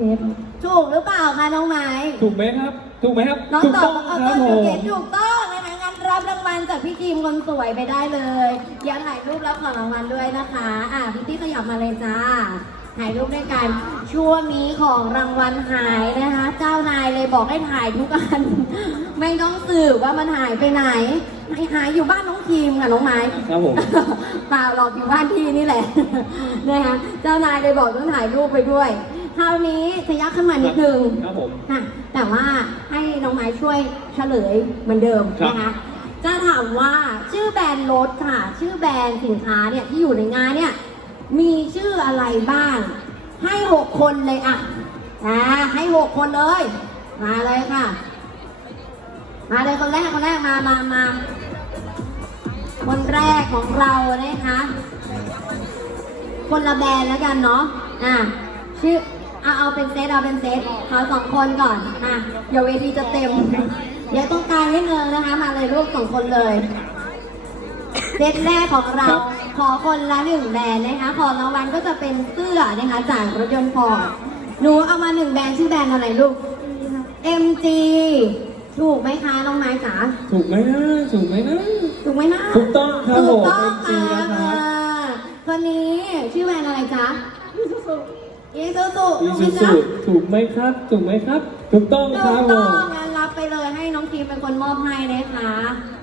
ชรถูกหรือเปล่าคะน้องไม้ถูกไหมครับ ถูกไหมครับน้องถูกตอต้บองว่าคเอรับอผถูกมเกถูกต้องนะคะงั้นรับรางวัลจากพี่ทีมคนสวยไปได้เลยอย่าถ่ายรูปรับของรางวัลด้วยนะคะ อะพี่ตี้ขยับมาเลยจ้าถ่ายรูปด้วยกันช่วงนี้ของรางวัลหายนะคะ เจ้านายเลยบอกให้ถ่ายทุกอัน ไม่ต้องสืบว่ามันหายไปไหนไม่หายอยู่บ้านน้องทีมค่ะน้องไม้ครับผมเปล่าหรอกอยู่บ้านพี่นี่แหละนะคะเจ้านายเลยบอกต้องถ่ายรูปไปด้วย คราวนี้จะยักขึ้นมานิดนึงครับผมค่ะแต่ว่าให้น้องไม้ช่วยเฉลยเหมือนเดิมครับนะคะ จะถามว่าชื่อแบรนด์รถค่ะ ชื่อแบรนด์สินค้าเนี่ยที่อยู่ในงานเนี่ยมีชื่ออะไรบ้าง ให้หกคนเลยอะอ่าให้หกคนเลย มาเลยค่ะ มาเลยคนแรกคนแรกมามามาคนแรกของเรานะคะคนละแบรนด์แล้วกันเนาะ อะ ชื่อ เอาเอาเป็นเซตเอาเป็นเซตขอสองคนก่อนอะเดี๋ยวเวทีจะเต็ม เดี๋ยวต้องการให้เงินนะคะ มาเลยรูปสองคนเลย เซตแรกของเราครับขอคนละหนึ่งแบรนด์นะคะ ของรางวัลก็จะเป็นเสื้อนะคะจากรถยนต์ฟอร์ดหนูเอามาหนึ่งแบรนด์ชื่อแบรนด์อะไรลูก MG ถูกไหมคะน้องไม้จ๋าถูกไหมนะถูกไหมนะถูกไหมนะถูกต้องครับถูผกมต้องจริค่ะงนะครับคนนี้ชื่อแบรนด์อะไรจ๊ะ อีซูซูอีซูซูอีซูซูถูกไหมครับ ถูกไหมครับ ถูกต้องถูครักบผต้องมงั้นรับไปเลยให้น้องทีมเป็นคนมอบให้นะคะ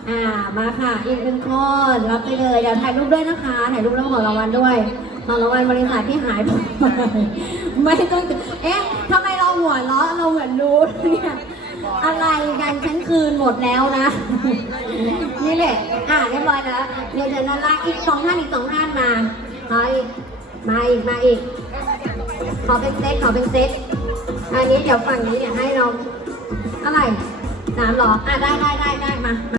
อ่ามาค่ะ อีกหนึ่งคนรับไปเลยเดี๋ยวถ่ายรูปด้วยนะคะถ่ายรูปแล้วของรางวัลด้วยของรางวัลบริษัทที่หายไปไม่ต้องเอ๊ะทำไมเราหัวเราะเราเหมือนรู้เนี่ยอะไรกันฉันคืนหมดแล้วนะ นี่แหละ อ่าเรียบร้อยแล้วเดี๋ยวเดี๋ยวนั้นละอีกสองท่านอีกสองท่านมาขออีกมาอีกมาอีก ขอเป็นเซตขอเป็นเซตอันนี้เดี๋ยวฝั่งนี้เดี๋ยวให้เราอะไรสามเหรออะได้ได้ได้ได้มา